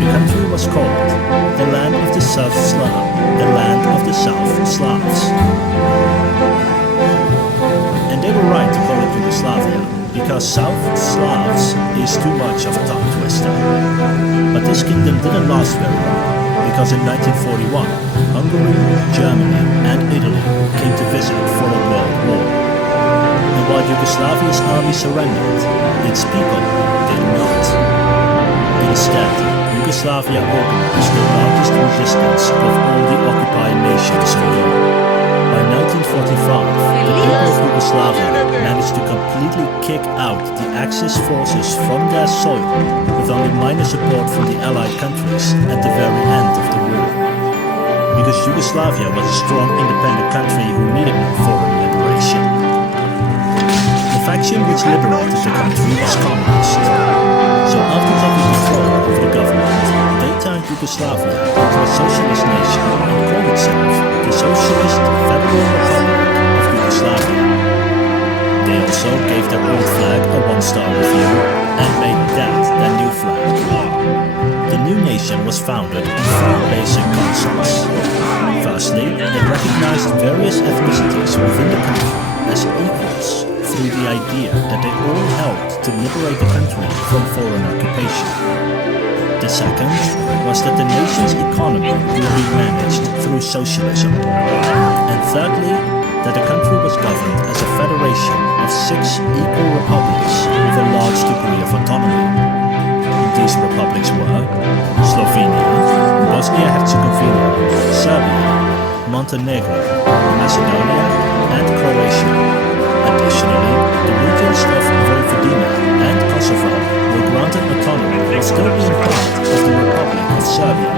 the country was called the land of the South Slav, the land of the South Slavs. And they were right to call it Yugoslavia, because South Slavs is too much of a tongue twister. But this kingdom didn't last very long, because in 1941, Hungary, Germany and Italy came to visit for a world war. And while Yugoslavia's army surrendered, its people did not. Instead, Yugoslavia organized the largest resistance of all the occupying nations in Europe. By 1945, the people of Yugoslavia managed to completely kick out the Axis forces from their soil, with only minor support from the Allied countries at the very end of the war. Because Yugoslavia was a strong independent country who needed no foreign liberation. The faction which liberated the country was communist. So after taking control over the government, they turned Yugoslavia into a socialist nation and called itself the Socialist Federal Republic of Yugoslavia. They also gave their old flag a 1-star review and made that their new flag. The new nation was founded on 4 basic concepts. Firstly, it recognized various ethnicities within the country as equals through the idea that they all helped to liberate the country from foreign occupation. The second was that the nation's economy would be managed through socialism. And thirdly, that the country was governed as a federation of 6 equal republics with a large degree of autonomy. These republics were Slovenia, Bosnia-Herzegovina, Serbia, Montenegro, Macedonia, and Croatia. Additionally, the regions of Vojvodina and Kosovo were granted autonomy while still being part of the Republic of Serbia.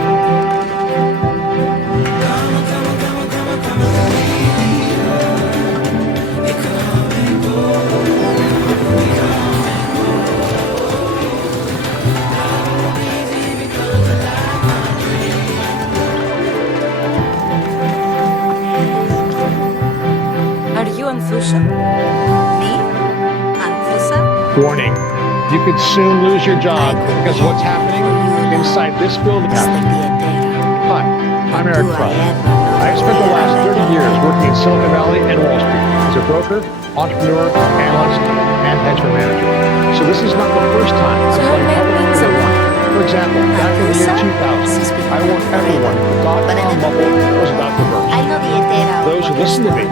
Are you Anthusa? Me? Anthusa? Warning, you could soon lose your job because of what's happening inside this building. Hi, I'm Eric Fry. I've spent the last 30 years working in Silicon Valley and Wall Street as a broker, entrepreneur, analyst, and hedge fund manager. So this is not the first time I've played public figure. For example, back in the year 2000, I warned everyone the dot-com bubble was about to burst. Those who listened to me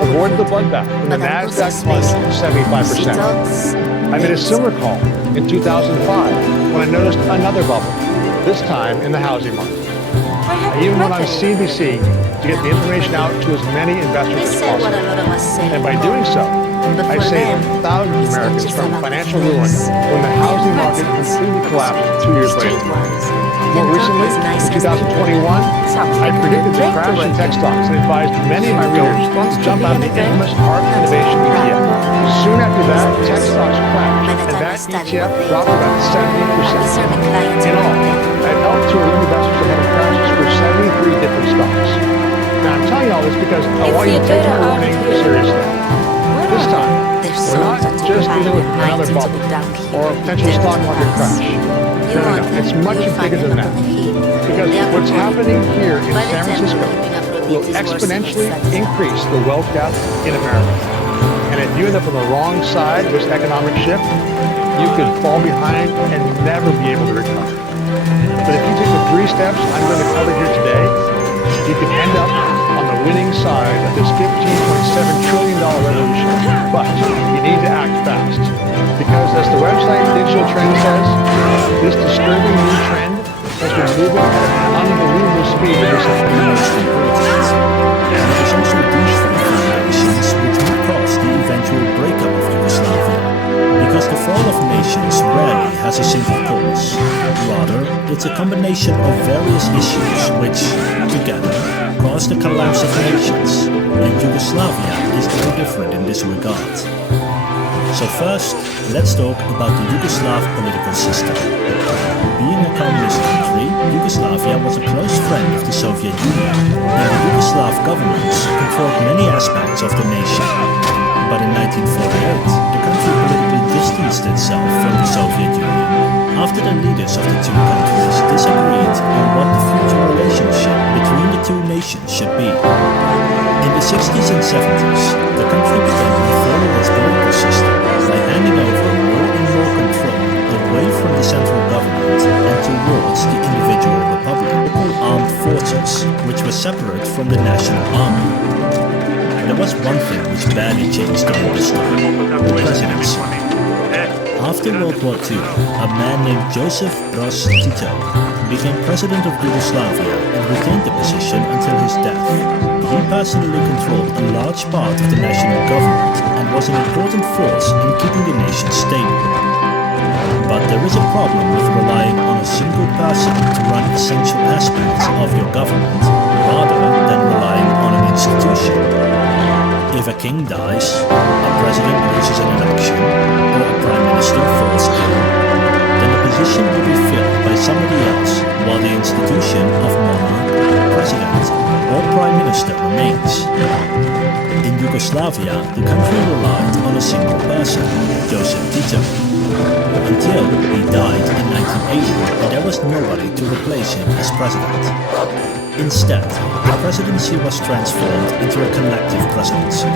avoided the bloodbath when the NASDAQ plunged 75%. I made a similar call in 2005 when I noticed another bubble, this time in the housing market. I even went on CNBC to get the information out to as many investors as possible. And by doing so, I saved thousands of Americans from financial ruin when the housing market completely collapsed 2 years later. More recently, in 2021, I predicted the crash in tech stocks and advised many of my readers to jump on the infamous ARK Innovation ETF. Soon after that, tech stocks crashed, and that ETF dropped about 70%. In all, I've helped to alert investors ahead of crashes for 73 different stocks. Now, I'm telling you all this because I want you to take my warning seriously. This time, we're not just dealing with another bubble or a potential stock market crash. No, it's much bigger than that. Because what's happening here in San Francisco will exponentially increase the wealth gap in America. And if you end up on the wrong side of this economic shift, you could fall behind and never be able to recover. But if you take the 3 steps I'm going to cover here today, you can end up on the winning side of this $15.7 trillion revolution. But you need to act fast. Because as the website Digital Trend says, this disturbing new trend has been moving at an unbelievable speed in recent years. And it is also these 3 foundations which would cause the eventual breakup of Yugoslavia. Because the fall of nations rarely has a single cause. Rather, it's a combination of various issues which, together, cause the collapse of nations. And Yugoslavia is no different in this regard. So first, let's talk about the Yugoslav political system. Being a communist country, Yugoslavia was a close friend of the Soviet Union, and the Yugoslav governments controlled many aspects of the nation. But in 1948, the country politically distanced itself from the Soviet Union after the leaders of the 2 countries disagreed 1970s, the country began reforming its political system by handing over more and more control away from the central government and towards the individual republic, armed forces, which were separate from the national army. There was one thing which barely changed during this time: the presidency. After World War II, a man named Joseph Broz Tito became president of Yugoslavia and retained the position until his death. He personally controlled a large part of the national government and was an important force in keeping the nation stable. But there is a problem with relying on a single person to run essential aspects of your government, rather than relying on an institution. If a king dies, a president loses an election, or a prime minister falls ill, then the position will be filled by somebody else, while the institution of monarch, president, or prime minister remains. In Yugoslavia, the country relied on a single person, Joseph Tito, until he died in 1980, and there was nobody to replace him as president. Instead, the presidency was transformed into a collective presidency.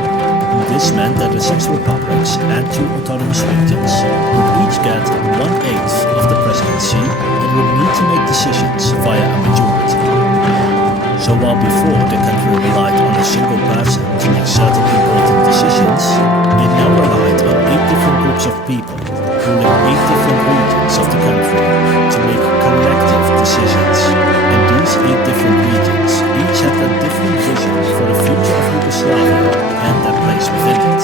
This meant that the 6 republics and 2 autonomous regions would each get 1/8 of the presidency and would need to make decisions via a majority. So while before the country relied on a single person to make certain important decisions, it now relied on 8 different groups of people ruling 8 different regions of the country to make collective decisions. And these 8 different regions each had a different vision for the future of Yugoslavia and their place within it.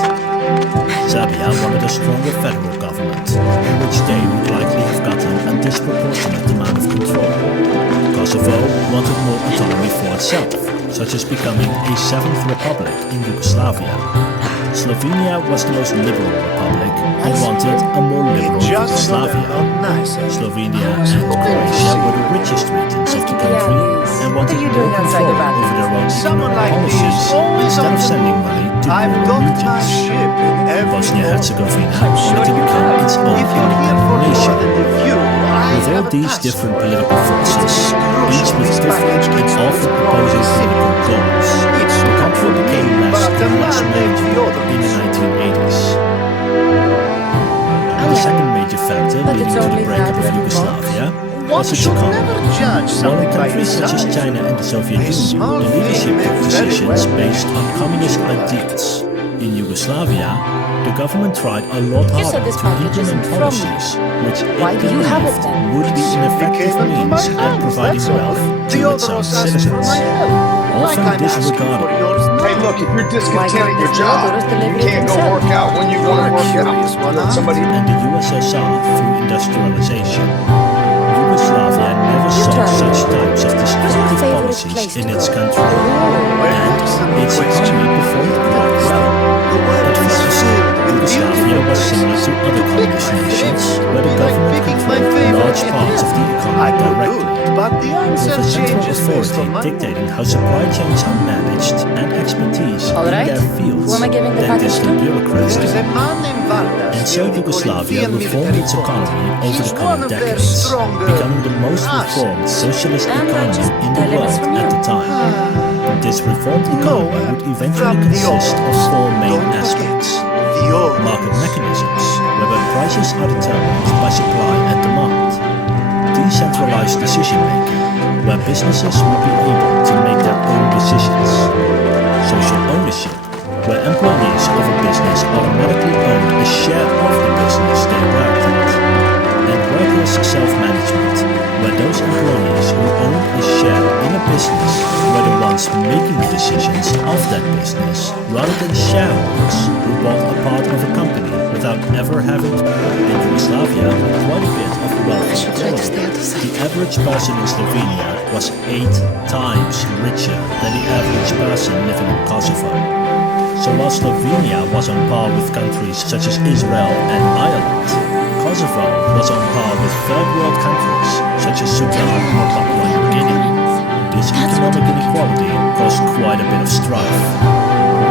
Serbia wanted a stronger federal government, in which they would likely have gotten a disproportionate amount of control. Kosovo wanted more autonomy for itself, such as becoming a 7th republic in Yugoslavia. Slovenia was the most liberal republic and wanted a more liberal Yugoslavia. Slovenia and Croatia were the richest regions of the country and wanted more control over their own economic policies instead of sending money to poorer regions. Bosnia-Herzegovina wanted to become its own independent nation. With all these different political forces, each with different and often opposing political goals, the country became less and less manageable in the 1980s. The second major factor leading to the breakup of Yugoslavia was its economy. While in countries such as China and the Soviet Union, the leadership took decisions based on communist ideals. In Yugoslavia, the government tried a lot harder to implement policies which it believed would be an effective means of providing wealth to its own citizens, often disregarding. Hey, look, if you're discontent at your job, you can't go work out when you want to work out. Somebody And the USSR through industrialization. Yugoslavia never saw such types of destructive policies in its country, and its economy performed quite well. At first, Yugoslavia was similar to other communist nations, where the government controlled large parts of the economy directly, with a central authority dictating how supply chains are managed and expertise in their fields than distant bureaucrats do. And so Yugoslavia reformed its economy over the coming decades, becoming the most reformed socialist economy in the world at the time. This reformed economy would eventually consist of 4 main aspects: market mechanisms, whereby prices are determined by supply and demand; decentralized decision-making, where businesses would be able to make their own decisions; social ownership, where employees of a business automatically owned a share of the business they worked at; and workers' self-management, where those employees who owned a share in a business were the ones making the decisions of that business, rather than shareholders who bought a part of a company without ever having to. In Yugoslavia, quite a bit of wealth equality. The average person in Slovenia was 8 times richer than the average person living in Kosovo. So while Slovenia was on par with countries such as Israel and Ireland, Kosovo was on par with third world countries such as Sudan or Papua New Guinea. This economic inequality caused quite a bit of strife.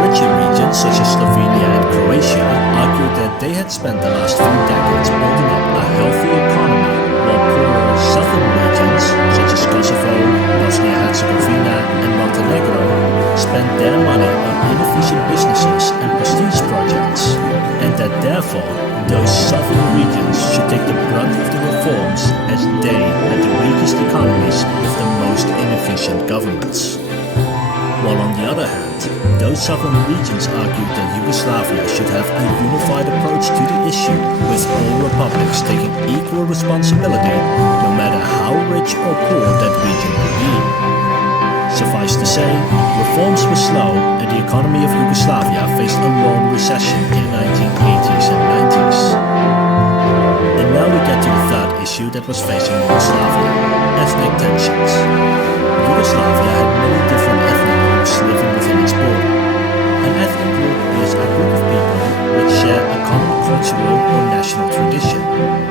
Richer regions such as Slovenia and Croatia argued that they had spent the last few decades building up a healthy economy, while poorer southern regions such as Kosovo, Bosnia-Herzegovina and Montenegro spent their money on inefficient business other hand, those southern regions argued that Yugoslavia should have a unified approach to the issue, with all republics taking equal responsibility, no matter how rich or poor that region may be. Suffice to say, reforms were slow and the economy of Yugoslavia faced a long recession in the 1980s and 90s. And now we get to the third issue that was facing Yugoslavia: ethnic tensions. Yugoslavia had many different ethnic groups living within its border. An ethnic group is a group of people which share a common cultural or national tradition,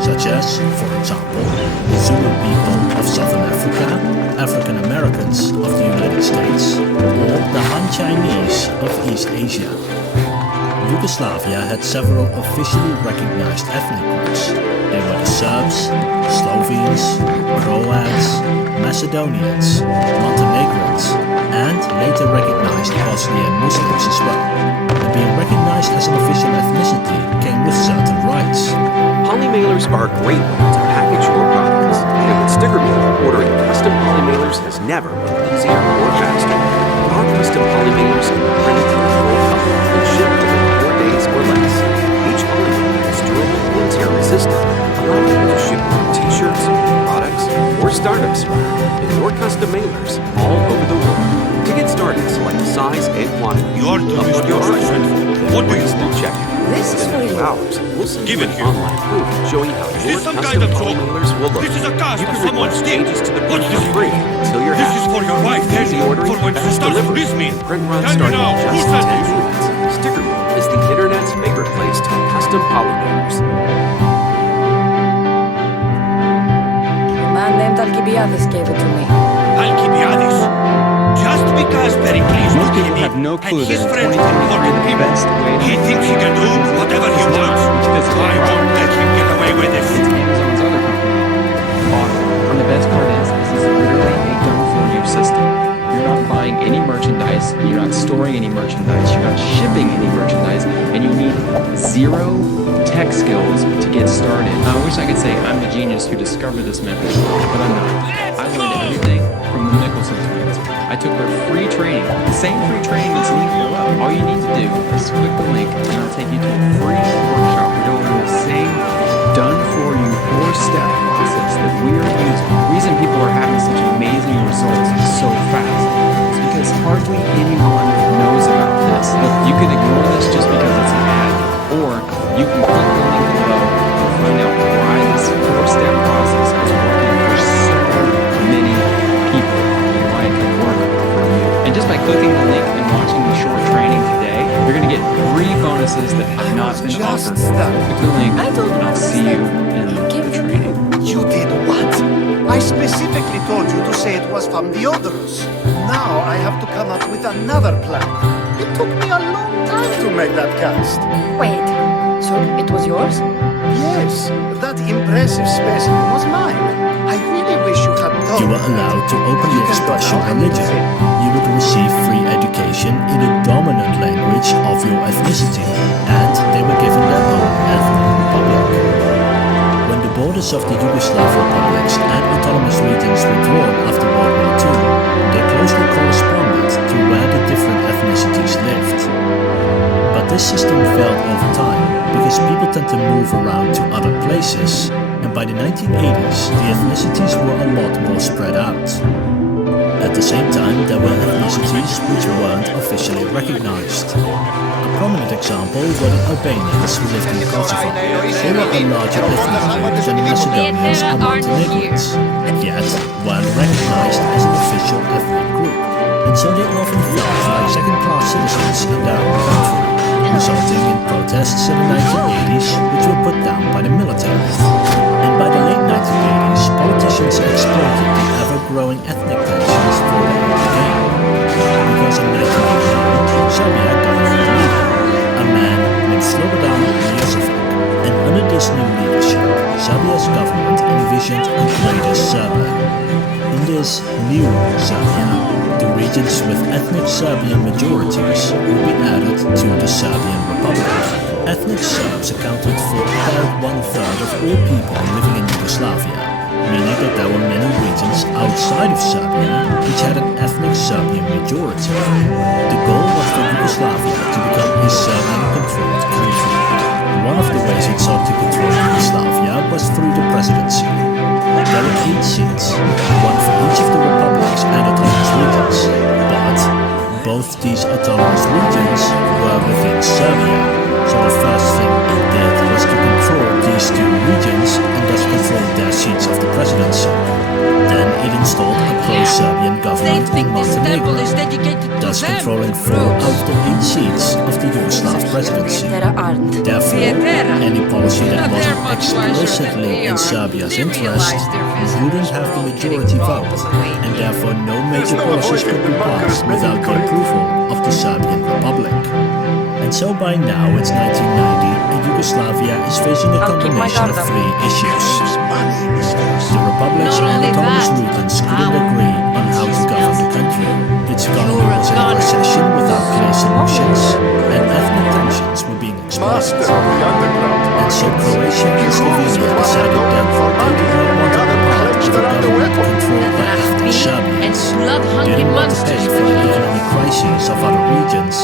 such as, for example, the Zulu people of Southern Africa, African Americans of the United States, or the Han Chinese of East Asia. Yugoslavia had several officially recognized ethnic groups. They were the Serbs, Slovenes, Croats, Macedonians, Montenegrins, and later recognized Bosnian Muslims as well. And being recognized as an official ethnicity came with certain rights. Polymailers are a great way to package your products, and with Sticker Mail, ordering custom polymailers has never been easier or faster. Our custom polymailers are printed in full color and shipped within 4 days or less. Each polymailer is durable and tear-resistant, allowing you to ship t-shirts, products, or startup swag in your custom mailers all over the world. To get started, select the size and quantity. Upload your artwork. What do you want? Check it. This is for you. Hours, we'll send Give you it an here. online proof showing how your this some custom kind of joke? polymailers will look. This is a cast You of can someone's request dick. changes to the What's print for this? free until you're This happy. is for your wife, Easy Daddy, ordering, for when she fast starts to delivery. miss me. Print run Tell me starting now, in who just said 10 this? minutes. Sticker Mail is the internet's favorite place to custom polymailers. A man named Alcibiades gave it to me. Alcibiades. Just because Pericles Most was people killing have no and clue that his in friends 2023 important the people, best way to he thinks he can do whatever he wants. physical I won't let him get away with It's this. Amazon's other company, Odyssey. And the best part is, this is literally a done-for-you system. You're not buying any merchandise, you're not storing any merchandise, you're not shipping any merchandise, and you need zero tech skills to get started. I wish I could say I'm the genius who discovered this method, but I'm not. I learned everything from the Mickelson twins. I took their free training, the same free training that's linked below. All you need to do is click the link and it'll take you to a free workshop where you'll learn the same done-for-you four-step process that we're using. The reason people are having such amazing results so fast is because hardly anyone knows about this. Look, you can ignore this just because it's an ad, or you can click the link below and find out why this four-step process is working for so many people and why it can work for you. And just by clicking the link and watching the short training today, you're going to get 3 bonuses that have not been offered. Click the link I don't and I'll see you in the training. You did what? I specifically told you to say it was from the Others. Now I have to come up with another plan. It took me a long time to make that cast. Wait, so it was yours? Yes, that impressive specimen was mine. I really wish you had told You me. were allowed to openly express your religion. You would receive free education in the dominant language of your ethnicity, and they were given their own ethnic republic. When the borders of the Yugoslav republics and autonomous regions were drawn after World War II, they closely corresponded to where the different ethnicities lived. But this system failed over time because people tend to move around to other places, and by the 1980s, the ethnicities were a lot more spread out. At the same time, there were ethnicities which weren't officially recognized. A prominent example were the Albanians who lived in Kosovo. They were a larger ethnic group than the Macedonians or Montenegrins, yet weren't recognized as an official ethnic group, and so they often felt like second-class citizens in their own country, resulting in protests in the 1980s which were put down by the military. And by the late 1980s, politicians exploited the ever-growing ethnic tensions for their own gain. Because in 1989, Serbia got a new leader, a man named Slobodan Milosevic. And under this new leadership, Serbia's government envisioned a greater Serbia. In this new Serbia, the regions with ethnic Serbian majorities would be added to the Serbian Republic. Ethnic Serbs accounted for about 1/3 of all people living in Yugoslavia, meaning that there were many regions outside outside of Serbia, which had an ethnic Serbian majority. The goal was for Yugoslavia to become a Serbian-controlled country. One of the ways it sought to control Yugoslavia was through the presidency. There were 8 seats, one for each of the republics and autonomous regions, but both these autonomous regions were within Serbia, so the first thing it did was to control these 2 regions and thus control their seats of the presidency. Then it installed a pro-Serbian government in Montenegro, thus controlling 4 out of the 8 seats of the Yugoslav presidency. Therefore, any policy that wasn't explicitly in Serbia's interest wouldn't have the majority vote, and therefore no major policies could be passed without the approval of the Serbian Republic. And so by now it's 1990 and Yugoslavia is facing a combination of 3 issues. The republics and autonomous regions couldn't agree on how to govern the country. Its economy was in a recession without clear solutions, and ethnic tensions were being exploited. And so Croatia and Slovenia decided that they did not want to be part of a government controlled by ethnic Serbians, didn't want to pay for the economic crises of other regions,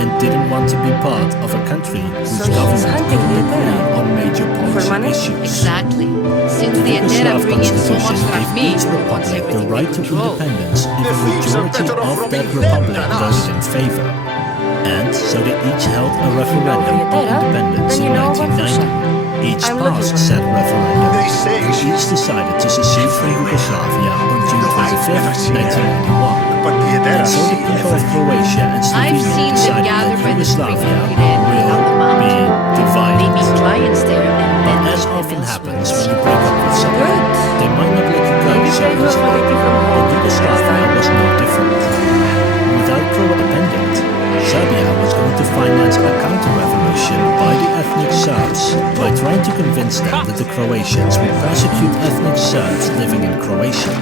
and didn't want to be part of a country whose government couldn't agree on major policy issues. Exactly. Since The the Etera Yugoslav brings in so much constitution like gave me, each wants republic the everything right to controlled. independence if a majority of that republic voted in favor. And so they each held a referendum on independence in 1990. Each passed said referendum, and each decided to secede from Yugoslavia on June 25, 1991. And so the people of Croatia and I've Slovenia seen them decided gather that by the spring Yugoslavia of Irene will without the be mountain. They divided. meet clients there and But then as keep them often happens elsewhere. when you break up with someone, they might not let you go so easily. And Yugoslavia was no different. Without Croat independent, Serbia was going to finance a counter-revolution by the ethnic Serbs by trying to convince them that the Croatians would persecute ethnic Serbs living in Croatia.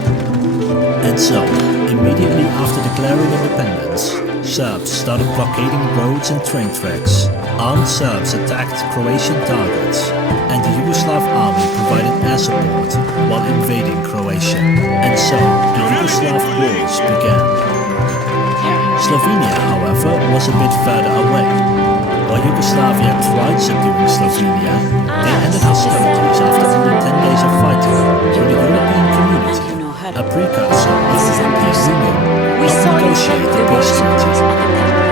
And so, immediately after declaring independence, Serbs started blockading roads and train tracks. Armed Serbs attacked Croatian targets, and the Yugoslav army provided air support while invading Croatia. And so, the Yugoslav wars began. Slovenia, however, was a bit further away. While Yugoslavia tried subduing Slovenia, they ended hostilities after only 10 days of fighting, when the European Community, a precursor of the European Union, helped negotiate the peace treaty.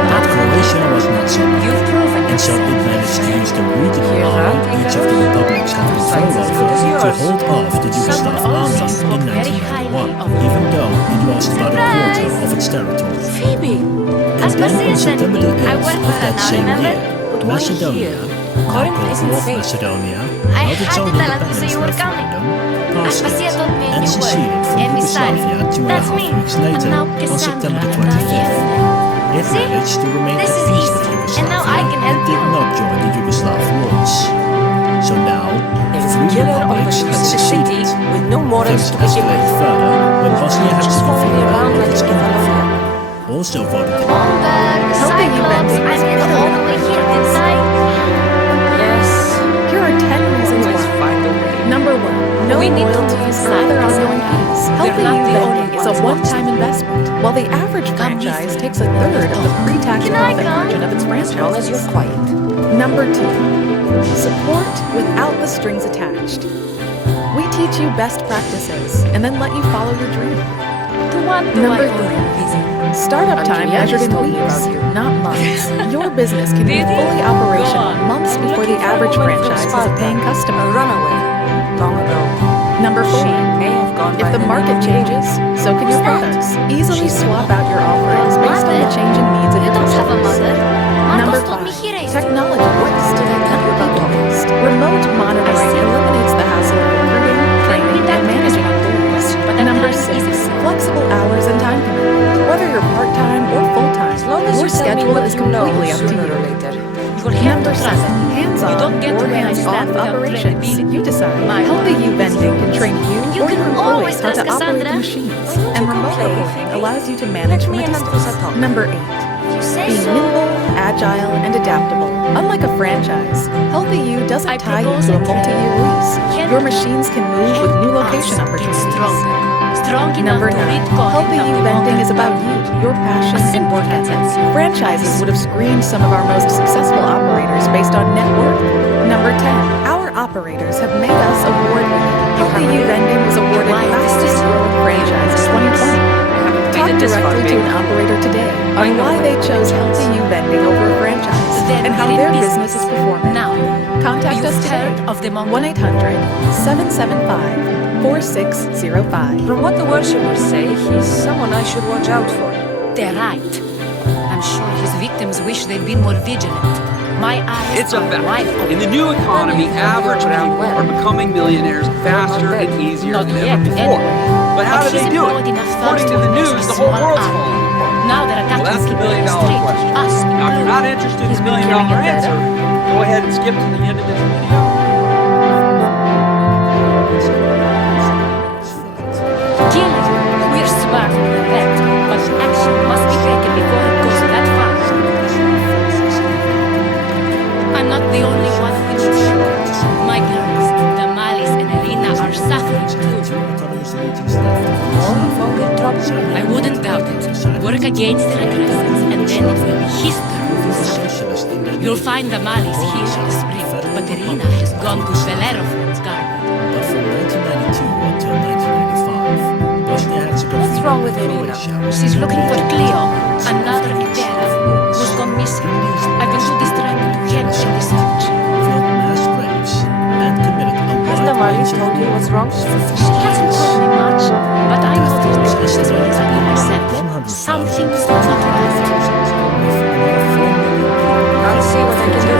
But Croatia was not so lucky, and so it managed to use the regional army each of the republics had control over to hold off the Yugoslav army in 1991, even though it lost about a quarter of its territory. And then on September the 8th of that same year, Macedonia, now called North Macedonia, held its own independence referendum, passed it, and seceded from Yugoslavia 2.5 weeks later, on September the 25th. It managed to remain at peace with Yugoslavia and did not join the Yugoslav wars. So now, 3 republics had seceded. Things escalated further when Bosnia-Herzegovina held its own referendum. Also voted in. Helping you bending is all the way here, didn't I? Yes. Here are 10 reasons why. Number 1, no royalties or other ongoing fees. Helping you bending is a one-time investment, while the average franchise takes a third of the pre-tax profit margin of its As long as franchise. you're quiet. Number 2, support without the strings attached. We teach you best practices and then let you follow your dream. Number 3, startup time measured in weeks, not months. Your business can be fully operational months before the average franchise is a paying A customer. runaway. Long ago. Number 4, May have gone if by the market changes, so can your products. Easily swap out your offerings based on the changing needs of your customers. Number 5, technology waste. People waste. Remote monitoring eliminates the hassle of recruiting, training, and managing employees. Number 6, flexible hours and time commitment. Whether you're part-time or full-time, As long as your you tell me schedule what is you know, completely up to sooner or you. later. Number 7, hands-on or hands-off operations. You decide. Healthy U bending can train you or your employees how to operate the machines, and remote reporting allows you to manage from a distance. Number 8, be nimble, agile, and adaptable. Unlike a franchise, Healthy U doesn't tie you to a multi-year lease. Your machines can move with new location opportunities. Number 9. Healthy You vending is about you, your passion, and work ethic. Franchises would have screened some of our most successful operators based on net worth. Number 10. Our operators have made us award-winning. Healthy You vending was awarded fastest growing franchise of 2020. Talk directly to an operator today on why they chose Healthy You vending over a franchise and how their business is performing. Now, Contact us today. of the 1-800-775-4605. From what the worshippers say, he's someone I should watch out for. They're right. I'm sure his victims wish they'd been more vigilant. My eyes It's a are fact. wide open. In the new economy, average people are becoming millionaires faster and easier Not than yet, ever before. anyway. But how do they do it? According to the news, the whole world's falling apart. Now they're Well, attacking that's the people in the million-dollar street. question. Us, Now, if you're not interested in He's the been million-dollar killing it answer, go ahead and skip to the end of this video. Killing. We're smarter than that, but action must be taken before it goes that far. I'm not the only one who knows. My girls, Damalis and Elena, are suffering too. I wouldn't doubt it. Work against their aggressions, and then it will be history. You'll find Damalis here in the spring, but Elena has gone to Bellerophon's garden. But from 1992 until 1995, Bosnia-Herzegovina What's wrong with Elena? She's looking for Cleo, another Itera, who's gone missing. I've been too distracted to help in the search. filled mass graves and committed a Has wide Damalis range of told you what's wrong? crimes for She hasn't told me much, but I know Death there's tolls differences estimated to between be myself. around 100,000 Something's not right. I'll see what I can do.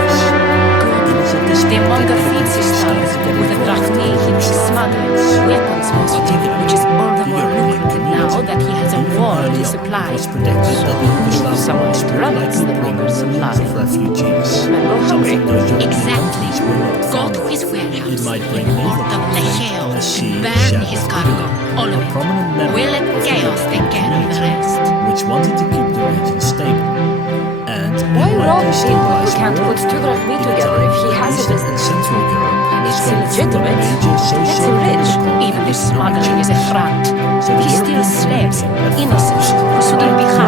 Good. The Monger feeds his stomach with a drachmi he makes smuggling, weapons mostly, which is all the more lucrative now that he has a war to supply. was predicted that the Yugoslav someone wars would interrupts likely the bring Monger's millions supply. of refugees. Men go Something hungry. those European Exactly. countries were not Go fond to of. his warehouse It might bring in naval Port of conflict Lecheo on a sea and burn shattered his cargo, Italy, all of a it. prominent member We'll let of the chaos European take care of the community, rest. which wanted to keep the region stable. And Why it might rob people who destabilize can't the put world two drachmi in a together time if he when has a Eastern and business? Central Europe is It's going through a legitimate. major Gets him social, rich. political, Even and this economic smuggling is a change. front. So the He steals European slaves, Union had innocent, fought who shouldn't be peace harmed,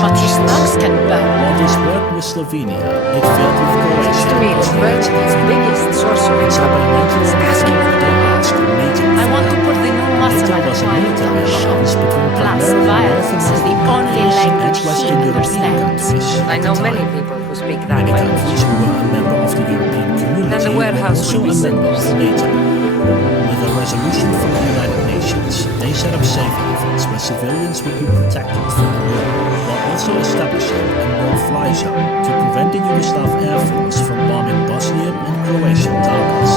but his negotiations. thugs can burn. While this worked with Slovenia, it failed with Croatia. To me, it's Bosnia and his biggest sorcery so by trouble. He's asking for they asked NATO I want to for put the new help. muscle NATO I was a acquired military on show. alliance between Plus, primarily violence North is the American only countries language and he Western European understands. countries I at know the many time. people who speak that Many language. countries who were a member of the European community Then the warehouse were also will be a member of safe. NATO. With a resolution from the United Nations, they set up safe havens where civilians would be protected from war, while also establishing a no-fly zone to prevent the Yugoslav Air Force from bombing Bosnian and Croatian targets.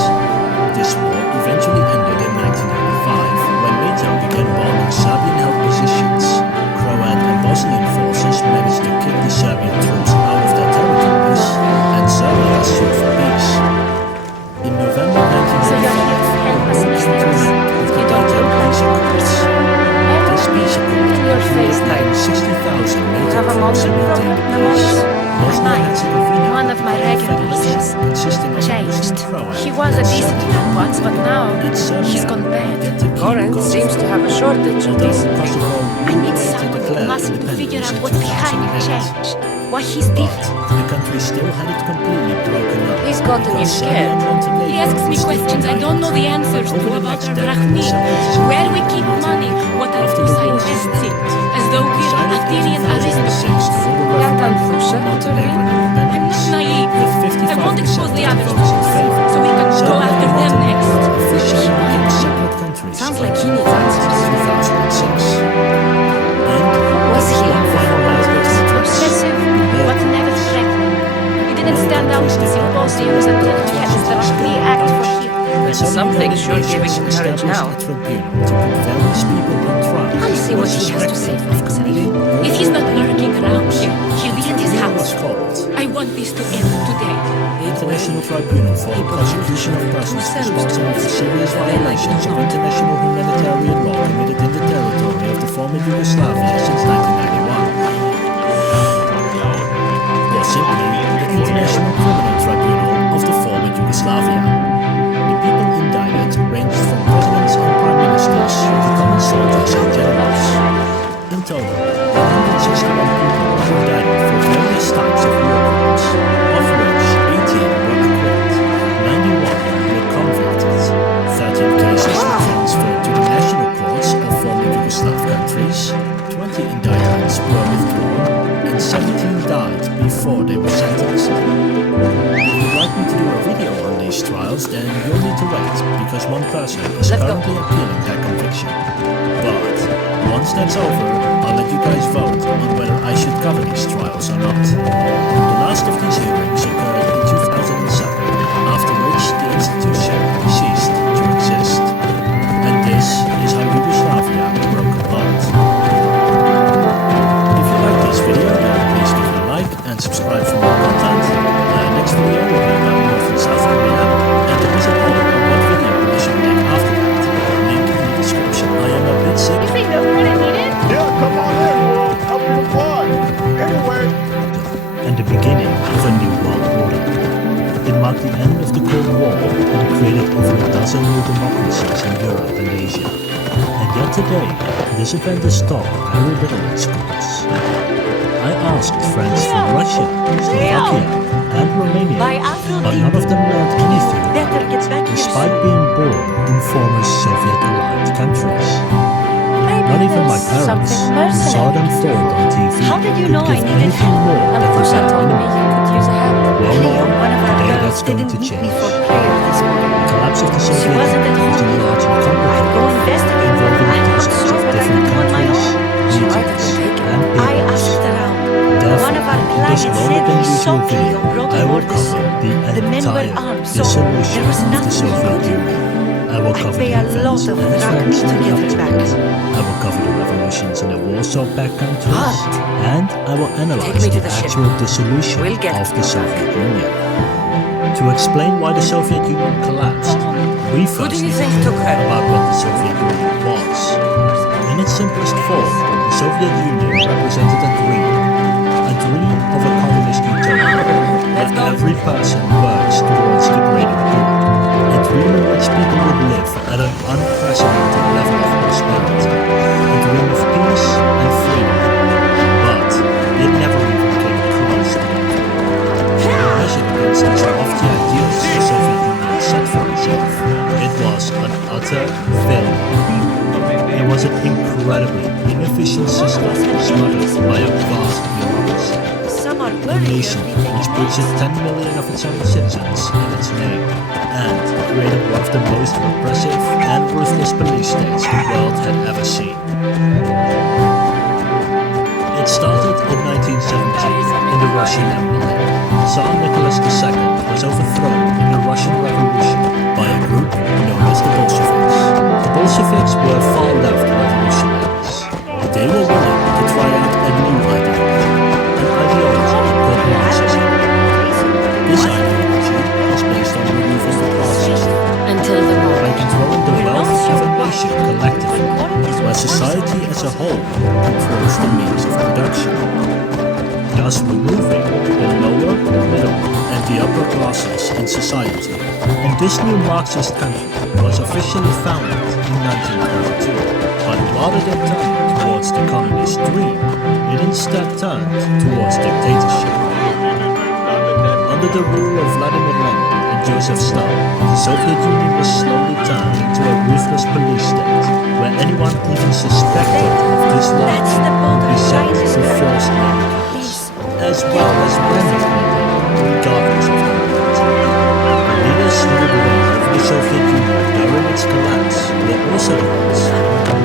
This war eventually ended in 1995, when NATO began bombing Serbian-held positions. Croat and Bosnian forces managed to kick the Serbian troops out of their territories, and Serbia sued for peace. In November 1995, the war came to an end with the Dayton Peace Accords. This peace agreement included more than 60,000 NATO troops in maintaining peace. Bosnia-Herzegovina, One of my regulars has consisting of changed. Bosnian Croats He was a and decent Serbian, man once, but now and Serbia he's gone bad. began to keep Kosovo. have a shortage Although Kosovo I need later someone with declared muscle to figure independence out in what's behind the 2008. change. Why he's But different. the country still had it completely broken up. He's gotten you because Serbia scared. and Montenegro He asks me were still questions I don't know the united. answers But over to the about next our decade, drachmi, Serbia where we keep money, what our After the Rusa wars invests in, ended, as though we're decided in Athenian 2006 aristocrats. to hold a referendum on Montenegrin I'm independence. not naive. With I won't 55% expose of the the others votes in favor, so we can go Serbia after and them Montenegro next. officially became separate countries. Sounds like he needs in answers. 2006. And Was there he one final matter to address. obsessive, but never threatening? He didn't stand out in symposiums until he had his drachmi act for him. Something sure giving him courage now. To put various people on trial. I'll see what he has to say for himself. If he's not lurking around here, he'll be at his house. I want this to end today. International Tribunal for the Prosecution of Persons responsible for serious violations of international humanitarian law committed in the territory of the former Yugoslavia since 1991. Or simply, the International Criminal Tribunal of the former Yugoslavia. The people indicted ranged from presidents and prime ministers to common soldiers and these, 20 indictments were withdrawn and 17 died before they were sentenced. If you'd like me to do a video on these trials, then you'll need to wait, because one person is currently appealing their conviction. But once that's over, I'll let you guys vote on whether I should cover these trials or not. The last of these hearings occurred in 2007, after which the institution ceased to exist. And this is how Yugoslavia broke apart. If you like this video, then please give it a like and subscribe for more content. Next video will be about North and South Korea, and there is a poll on what video I should make after that. Link in the description. I am a bit sick. You say no credit needed? Yeah, come on in. We'll help you apply. Anyway. And the beginning of a new world order. It marked the end of the Cold War and created over a dozen new democracies in Europe and Asia. And yet today, this event is taught very little in schools. I asked friends from Russia, Slovakia, and Romania, but none of them learned anything about it, despite being born in former Soviet-aligned countries. Not even my parents, who saw them fold on TV, could give anything more than for that minimum. Well, Mom, today that's going to change. The collapse of the Soviet Union was large and complicated, involving dozens of different countries, regions, and peoples. Therefore, in this longer-than-usual video, I will cover the entire dissolution of the Soviet Union. I will cover the events and trends leading up to it. I will cover the revolutions in the Warsaw Pact countries, and I will analyze the actual dissolution of the Soviet Union. To explain why the Soviet Union collapsed, we first need to know about what the Soviet Union was. In its simplest form, the Soviet Union represented a dream of a communist utopia, where every person works towards the greater good. A dream in which people would live at an unprecedented level of prosperity, a dream of peace and freedom. But it never even came close to that dream. Measured against these lofty ideals the Soviet Union set for itself, it was an utter failure. It was an incredibly inefficient system smothered by a vast bureaucracy. A nation which budget 10 million of its own citizens in its name, and created one of the most repressive and ruthless police states the world had ever seen. It started in 1917 in the Russian Empire. Tsar Nicholas II was overthrown in the Russian Revolution by a group known as the Bolsheviks. The Bolsheviks were far-left revolutionaries. They were willing to try out a new ideology, an ideology called Marxism. This ideology is based on removing the class system Until the by moment. controlling the wealth of a nation collectively, where society as a whole controls the means of production, thus removing the lower, middle, and the upper classes in society. And this new Marxist country was officially founded in 1922, but rather than turn towards the communist dream, it instead turned towards dictatorship. Under the rule of Vladimir Lenin and Joseph Stalin, the Soviet Union was slowly turned into a ruthless police state, where anyone even suspected of dislodge would be sent to forced labor camps, as well as rendered people, regardless of their ability. The leaders who would reign over the Soviet Union during its collapse were also the ones who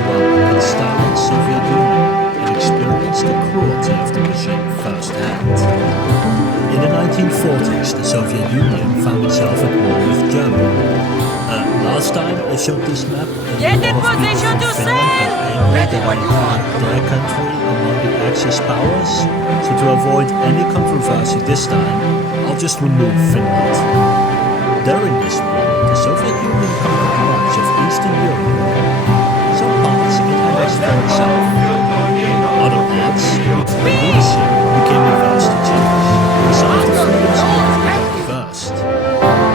grew up in Stalin's Soviet Union and experienced the cruelty of the regime firsthand. In the 1940s, the Soviet Union found itself at war with Germany. Last time I showed this map, Get in position to sail! that I had their country among the Axis powers, so to avoid any controversy this time, I'll just remove Finland. During this war, the Soviet Union conquered much of Eastern Europe. Some parts it annexed for itself. Other parts, the leadership became averse to change. Some of the freedoms were reversed.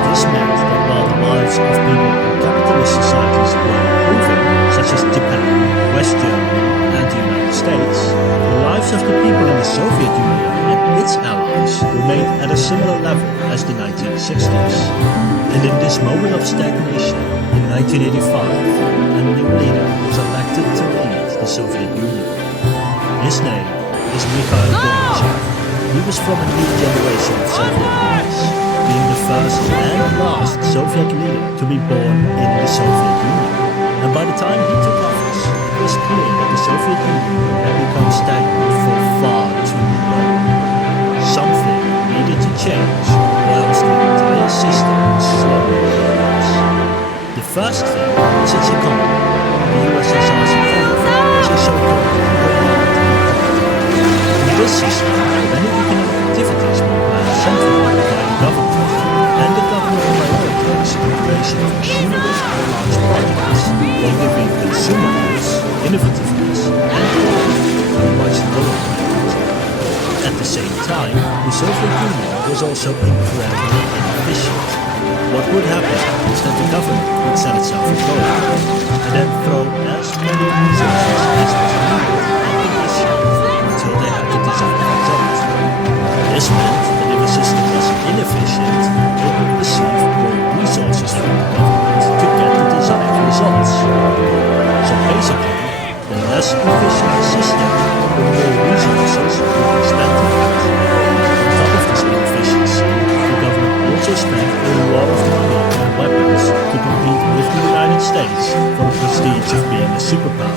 This meant that while the lives of people in capitalist societies were improving, such as Japan, West Germany, and the United States, the lives of the people in the Soviet Union and its allies remained at a similar level as the 1960s. And in this moment of stagnation, in 1985, a new leader was elected to lead the Soviet Union. His name is Mikhail Gorbachev. He was from a new generation of Soviet leaders, being the first and last Soviet leader to be born in the Soviet Union. And by the time he took office, it was clear that the Soviet Union had become stagnant for far too long. Something needed to change, or else the entire system was slowly collapse. The first thing was its economy. The USSR's economy was a so-called command economy. In this system, many economic activities were planned centrally by the government, and the government prioritized the creation of machineries for large projects, while giving consumer goods, innovativeness, and quality a much lower priority. At the same time, the Soviet Union was also incredibly inefficient. What would happen is that the government would set itself a goal and then throw as many resources as was needed at the issue until they had the desired result. This meant that if a system was inefficient, it would receive more resources from the government to get the desired results. So basically, the less efficient the system, the more resources would be spent on it. On top of this inefficiency, the government also spent a lot of money on weapons to compete with the United States for the prestige of being a superpower,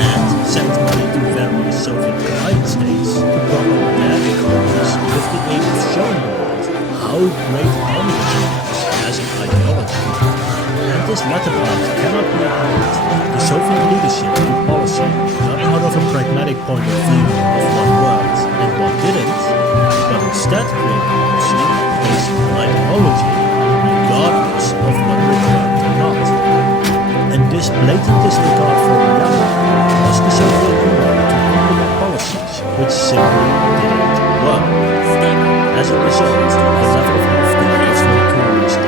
and sent money to various Soviet allied states to promote their economies with the aim of showing the world how great communism is as an ideology. And this latter part cannot be ignored. The Soviet leadership took policy not out of a pragmatic point of view of what worked and what didn't, but instead created policy based on ideology, regardless of whether it worked or not. And this blatant disregard for reality caused the Soviet Union to implement policies which simply didn't work. As a result, the level of healthcare was increased,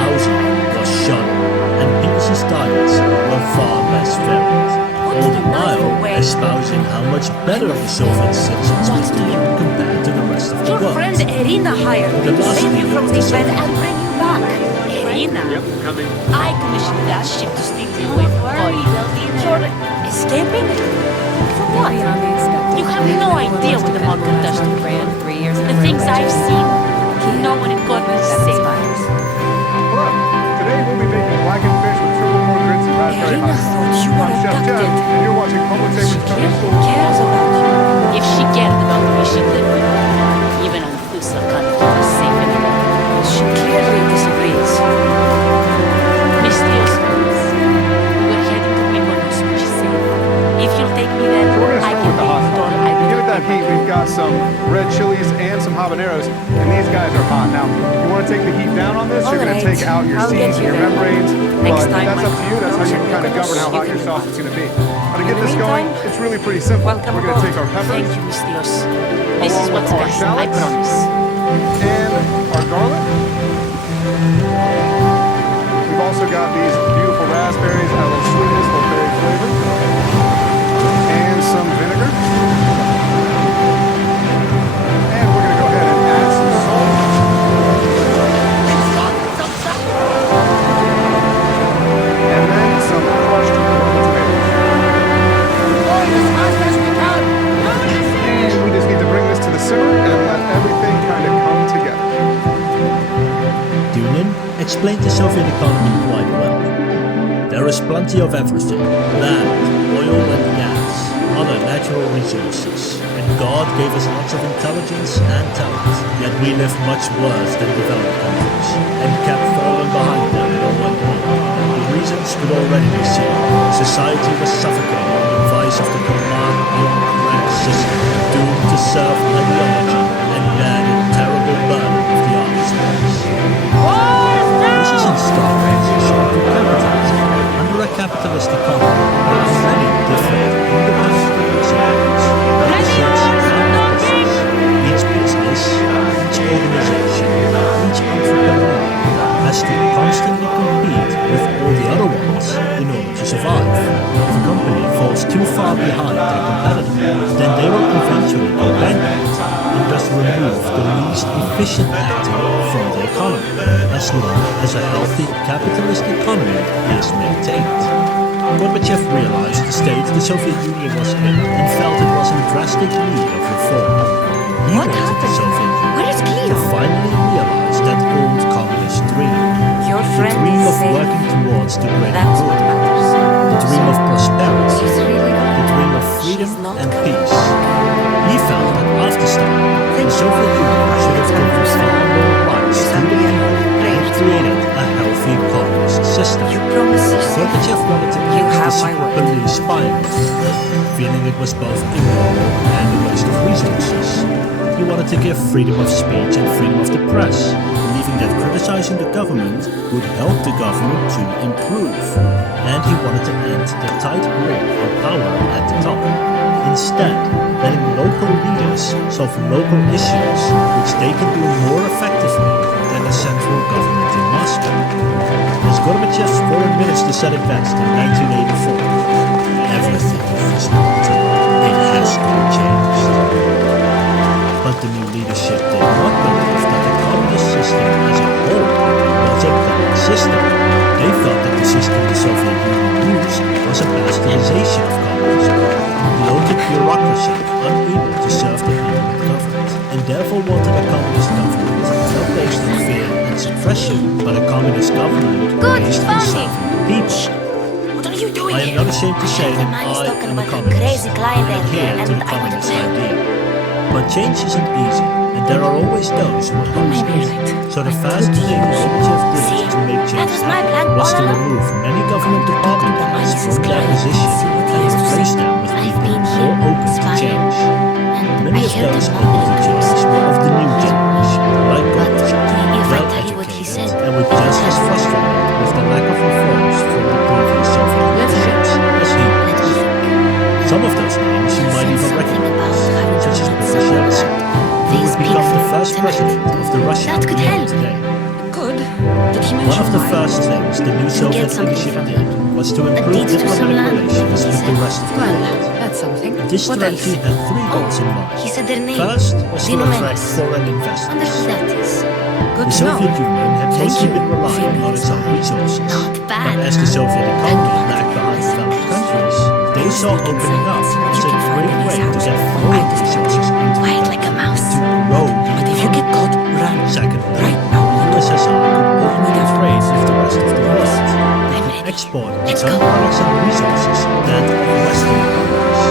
housing was shunned, and people's diets were far less varied. All the while espousing how much better the Soviet citizens were doing compared to the rest of the world. Your friend Irina hired me to save you from the event and bring you back. Irina? Yep, coming. I commissioned that ship to steal you away from Boy. You're escaping? From what? You have no idea what the Malkin does to Brand. The things I've seen, no one in Gordon is safe. Hello. Today we'll be making blackened fish with triple corn grits and raspberry Irina hot. thought you were I'm Chef Jeff, abducted. and you're watching Public Safety Who Coming Soon. cares about you? If she cared about me, she'd live with me. Even on Fusa can't keep us safe anymore. She clearly disagrees. Miss Dios, we were heading to Mykonos, which is safe. If you'll take me there, So we're I gonna can start with the be hot told sauce. I To will give it not that be heat, we've got some red chilies and some habaneros, and these guys are hot. Now, you want to take the heat down on this, you're going to Alright, take out your I'll seeds get and you your there. membranes, Next but time, that's my up to you. That's how you can kind of govern how hot your sauce is going to be. Now, to get this going, it's really pretty simple. Welcome We're going to aboard. take our peppers Thank you, Miss Dios. This is along what's with our best, I shallots promise. and our garlic. We've also got these beautiful raspberries, add a little sweetness, a little berry flavor, and some vinegar. And we're going to go ahead and add some salt. And then some crushed tomatoes. And we just need to bring this to the simmer and let everything kind of come together. Dunin explained the Soviet economy quite well. There is plenty of everything: land, oil and gas, other natural resources, and God gave us lots of intelligence and talent. Yet we live much worse than developed countries, and kept falling behind them all one day. The reasons could already be seen. Society was suffocating in the vice of the command crack system, doomed to serve ideology and bear the terrible burden of the arms race. This is in stark opposition to capitalism. Under a capitalist economy, there are many different independent organizations, businesses and offices. Each business, each organization, each entrepreneur has to constantly compete with all the other ones in order to survive. If a company falls too far behind their competitor, then they will eventually go bankrupt and thus remove the least efficient actor from the economy, as long as a healthy capitalist economy is maintained. Gorbachev realized the state the Soviet Union was in and felt it was in drastic need of reform. He wanted the Soviet Union to finally realize that old communist dream. The dream of working towards the greater good. The dream of prosperity. The dream of freedom and peace. He felt that after Stalin, the Soviet Union should have given far more rights to the people and created a healthy communist system. Gorbachev wanted to end the secret police spying, feeling it was both immoral and a waste of resources. He wanted to give freedom of speech and freedom of the press, believing that criticizing the government would help the government to improve. And he wanted to end the tight grip on power at the top. Instead, letting local leaders solve local issues which they can do more effectively than the central government in Moscow. As Gorbachev's foreign minister said it best in 1984, everything is not. It has to be changed. But the new leadership did not believe that the communist system as a whole was a bad system. They thought that the system the Soviet Union used was a bastardization of communism, bloated bureaucracy unable to serve the people it governed, and therefore wanted a communist government not based on fear and suppression, but a communist government based on serving the people. What are you doing I am not ashamed to say that I am a communist. I adhere to the communist idea. But change isn't easy, and there are always those who oppose it. So the first thing Gorbachev did to make change was to remove many government department heads from their position and replace them with people more open to change. Many of those open to change were of the new generation, like Gorbachev, well-educated and were just as frustrated with the lack of reforms from the previous Soviet leaderships as he was. Some of those names you might even recognize, such as Boris Yeltsin, who would become the first president of the Russia we know today. One of the first things the new Soviet leadership did was to improve diplomatic relations with the rest of the world. That's something. This strategy had three goals in mind. First was to attract foreign investors. The Soviet Union had mostly been relying on its own resources, but as the Soviet economy lagged behind developed countries, they saw opening up as a great way to get foreign resources into the country, to grow the economy. Secondly, the USSR could openly trade with the rest of the world. They could export its own products and resources than the Western economies.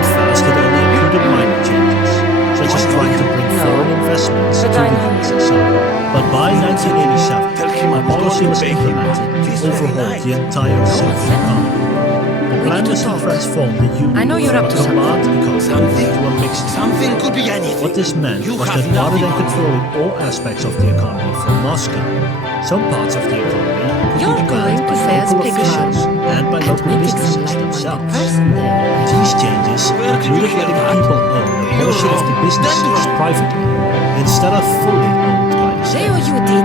At first, it only included minor changes, such as trying to bring foreign investments to the USSR. But by 1987, a policy was implemented to overhaul the entire Soviet economy. The plan was to transform the Union from a command economy to a mixed economy. What this meant was that rather than controlling all aspects of the economy from Moscow, some parts of the economy could be governed by local officials and by local businesses themselves. These changes included letting people own a portion of the businesses privately, instead of fully owned by the state.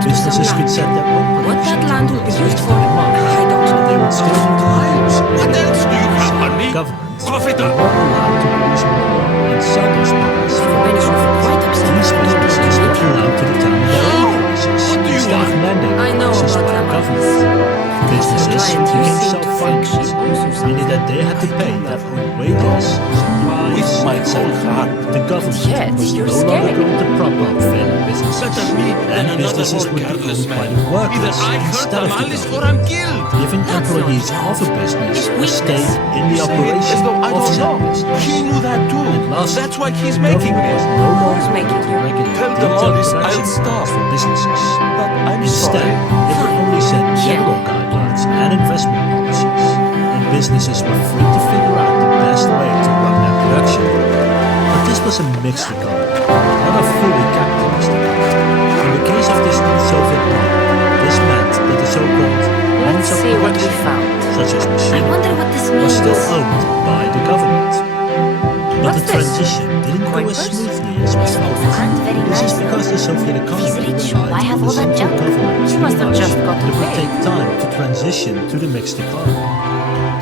Businesses could set their own What that land will be used for, I don't know. They would still need to use What else do you have on me? government. Cough it They up. weren't allowed to produce more and sell those products for profit. These businesses were allowed to determine their own prices instead of mandating prices by the government. Businesses became self-finance, meaning that they had to pay their own wages, supplies, etc. The government was no longer going to prop up failing businesses, and businesses would be owned by the workers instead of the government, giving employees of a business a stake in the operation of said business. He knew that too. And lastly, That's why he's the making government this. was no longer going to regulate Tell them all detailed this, production I'll stop. plans for businesses. But I'm Instead, sorry. it would only set general guidelines and investment policies, and businesses were free to figure out the best way to run their production. But this was a mixed economy, not a fully capitalist economy. In the case of this new Soviet model, this meant that the so-called means of production, such as machinery, was still owned by the government. But the transition didn't go as smoothly as we thought. This is because the Soviet economy relied on the central government too much, and it would take time to transition to the mixed economy.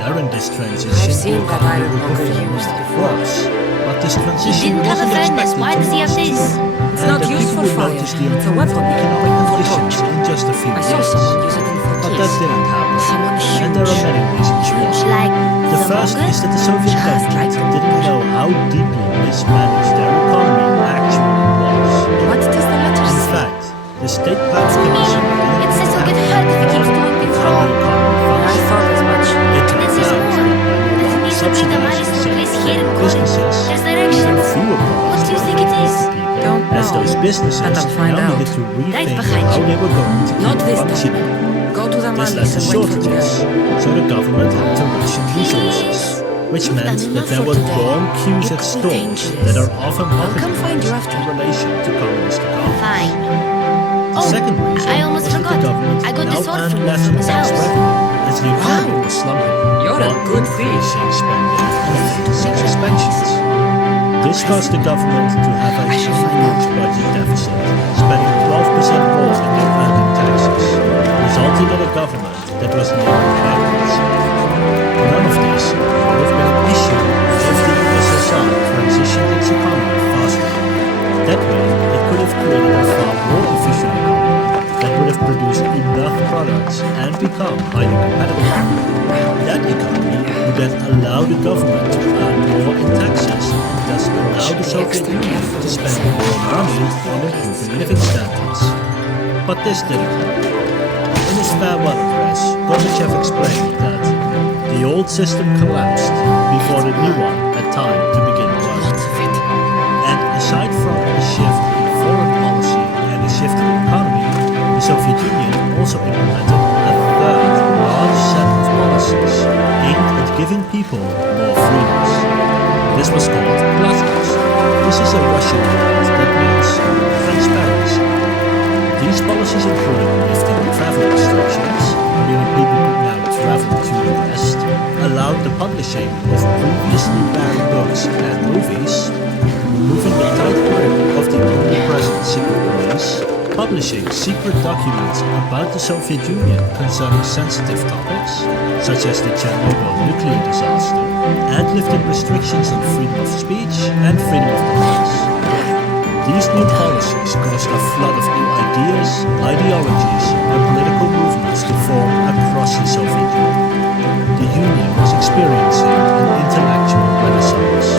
During this transition, the economy would perform a lot of worse. But this transition wasn't expected to last long, It's and not that used people for would fire. notice the It's a improved weapon economic for conditions torture. in just a few I saw years. someone use it for But that kids. didn't happen. Someone And there are huge. many reasons why. Like The first is that the Soviet Just government like the didn't know how deeply mismanaged their economy actually was. What does the letter In say? fact, the State Planning Commission It says didn't he'll get have hurt if he keeps doing things how the wrong. economy I functions. thought as much. It And then turns there's out more. that by no There longer needs to be the money subsidizing to certain replace here in Korea. businesses, There's even directions. fewer products What do you were think it being is? offered to people, Don't as know. those businesses But I'll find now out. needed to Right rethink behind how you. they were going to Not keep this functioning. time. Go to the This Malis led to and wait for the shortages, guy. so the government had to ration resources, which You've meant done that enough there for were today. long queues It at could be stores dangerous. that are often I'll come find you popularized after. in relation to communist economies. Fine. The second reason I almost was that forgot. the government I got now this order earned from less from in his tax house. revenue as the economy was slumping, You're a while good thief. increasing spending on things and expansions. This caused the government to have a huge budget deficit, spending 12% more than they earned in taxes, resulting in a government that was nearly bankrupt. None of this would have been an issue if the USSR transitioned its economy faster. That way, it could have created a far more efficient economy that would have produced enough products and become highly competitive. That economy would then allow the government to earn more in taxes and thus allow the Soviet Union to spend more money on improving living standards. But this didn't happen. In his farewell address, Gorbachev explained that the old system collapsed before the new one had time to begin working. And aside from a shift in foreign policy and a shift in the economy, the Soviet Union also implemented a third large set of policies aimed at giving people more freedoms. This was called glasnost. This is a Russian word that means transparency. These policies included lifting travel restrictions, meaning people could now travel to the West, allowed the publishing of previously banned books and movies, removing the tight grip of the omnipresent secret police, publishing secret documents about the Soviet Union concerning sensitive topics, such as the Chernobyl nuclear disaster, and lifting restrictions on freedom of speech and freedom of the press. These new policies caused a flood of new ideas, ideologies, and political movements to form across the Soviet Union. The Union was experiencing an intellectual renaissance.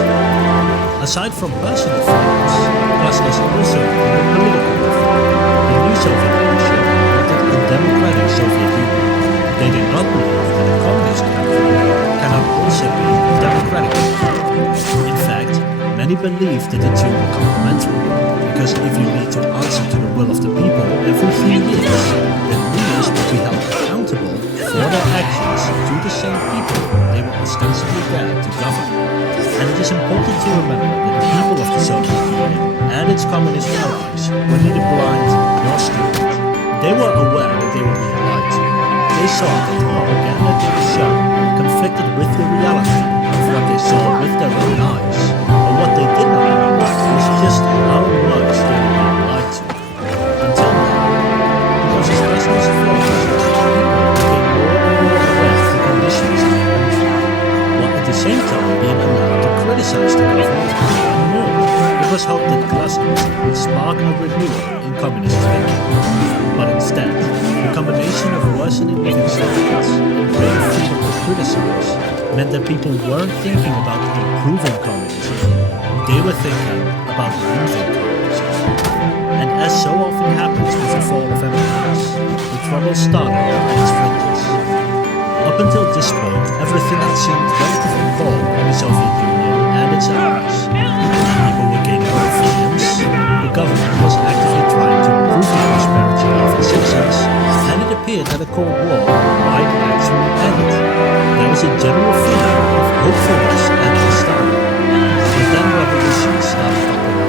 Aside from personal freedoms, glasnost also included political reform. The new Soviet leadership wanted a democratic Soviet Union. They did not believe that a communist country cannot also be democratic. In fact, many believed that the two were complementary, because if you need to answer to the will of the people every few years, then leaders will be held accountable for their actions to the same people they were ostensibly there to govern. And it is important to remember that the people of the Soviet Union and its communist allies were neither blind nor stupid. They were aware that they were being lied to. They saw that the propaganda they were shown conflicted with the reality of what they saw with their own eyes. And what they did not know was just how much they were being lied to. Until now, because as business flourished, people became more and more aware of the conditions in their country, while at the same time being allowed to criticize the government more and more. It was hoped that glasnost would spark a renewal in communist thinking. But instead, the combination of worsening living standards and greater freedom to criticize meant that people weren't thinking about improving communism. They were thinking about losing communism. And as so often happens with the fall of empires, the trouble started at its fringes. Up until this point, everything had seemed relatively calm in the Soviet Union and its allies. People were gaining more freedoms, the government was actively trying to improve the prosperity of its citizens, and it appeared that a Cold War might actually end. There was a general feeling of hopefulness at this time. But then revolutions started popping up.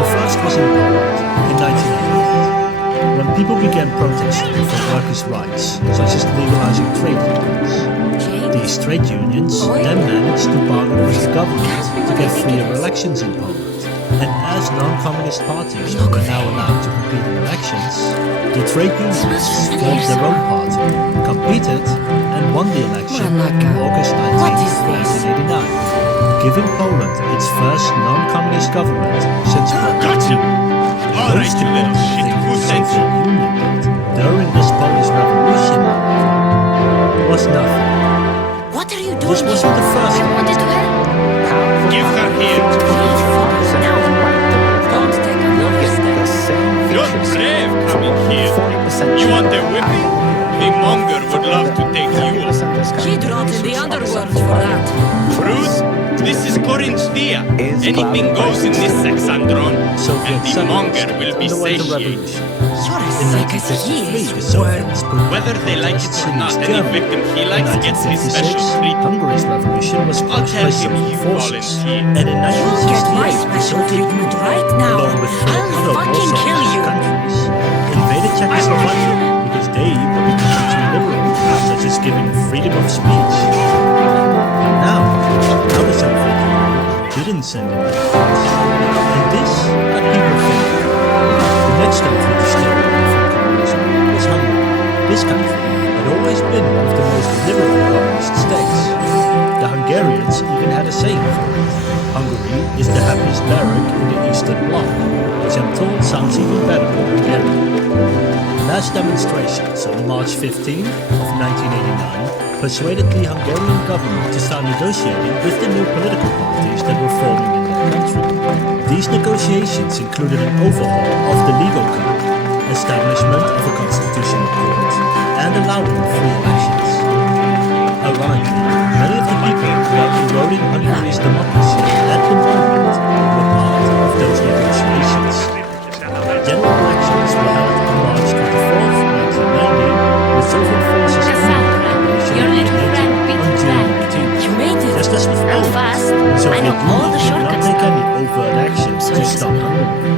The first was in Poland in 1988, when people began protesting for workers' rights, such as legalizing trade unions. These trade unions then managed to bargain with the government to get freer elections in Poland. And as non-communist parties were now allowed to compete in elections, the trade unions formed their own party, competed, and won the election in August 1989. giving Poland its first non-communist government since World War II. All right, you little shit. Who sent you? Union did during this Polish Revolution was nothing. What are you doing? This wasn't the first I wanted to help. Give her here. Don't take another step. You're brave coming here. You want a whipping? The monger would love to take you. He'd rot in the underworld for that. Bruce, this is Corinthia. Anything goes in this Sexandron, and the monger will be satiated. You're as In sick as he 1953, is. the Soviets put Whether they like it or not, any victim he likes gets his special 1956, treatment. Hungary's revolution was I'll pushed tell by him Soviet you forces. volunteered. And in You'll get my 1968, the special Soviet treatment right now. along with four I'll other fucking Warsaw kill you. countries, invaded Czechoslovakia because they were becoming too liberal, such as giving freedom of speech. And now the Soviet Union didn't send in their troops. And this got people thinking. The next country to steal away from communism was Hungary. This country had always been one of the most liberal communist states. The Hungarians even had a saying for it. Hungary is the happiest barrack in the Eastern Bloc, which I'm told sounds even better than Hungarian. Mass demonstrations on March 15 of 1989 persuaded the Hungarian government to start negotiating with the new political parties that were forming in their country. These negotiations included an overhaul of the legal code, establishment of a constitutional court, and allowing free elections. Ironically, many of the people who are eroding Hungary's democracy at the moment were part of those negotiations. General elections were held on March 24th, 1990, with Soviet forces Cassandra, your little friend beat on June back. 19th. You made it. Just as with I'm Poland, fast. the I Soviet know all Union the did not shortcuts take now. any overt actions to stop Hungary.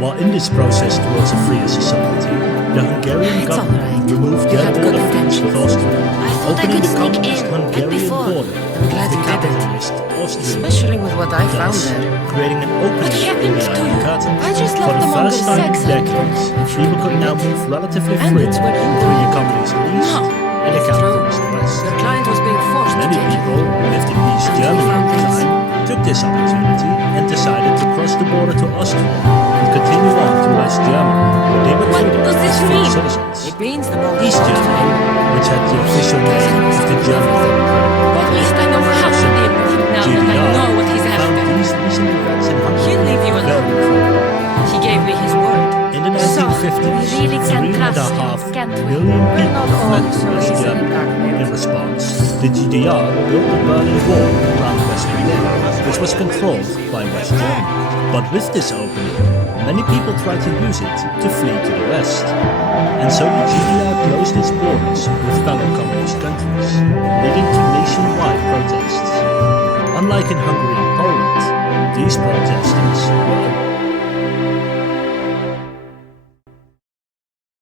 While in this process towards a freer society, the Hungarian It's all government right. removed You their had border good fence with intentions. Austria, I thought I opening could the sneak communist in, like Hungarian before. border I'm glad with the you did it. capitalist Austrian Especially with what I found thus there. creating an opening in happened the to Iron you? Curtain. I just For left the the first Mongol time in sex decades, people could now move relatively And free it's what you between the did. communist East No, and the it's true. capitalist West. Your client was being forced to Many take people it. who lived in East And we Germany found at the this. time took this opportunity and decided to cross the border to Austria and continue on to West Germany, where they were What treated does this as full mean? citizens. It means the Mongols East Germany, which had the official name of the German Democratic At least I know how to deal with him now that I know what he's found after. these recent events in Hungary He'll leave you very alone. troubling. He gave me his word. In the So, 1950s, we really can trust 3.5 him, can't we? million We're people not fled all to so West easily Germany. blackmailed. In response, the GDR built the Berlin Wall around West Berlin, which was controlled by West Germany. But with this opening, many people tried to use it to flee to the West. And so the GDR closed its borders with fellow communist countries, leading to nationwide protests. Unlike in Hungary and Poland, these protests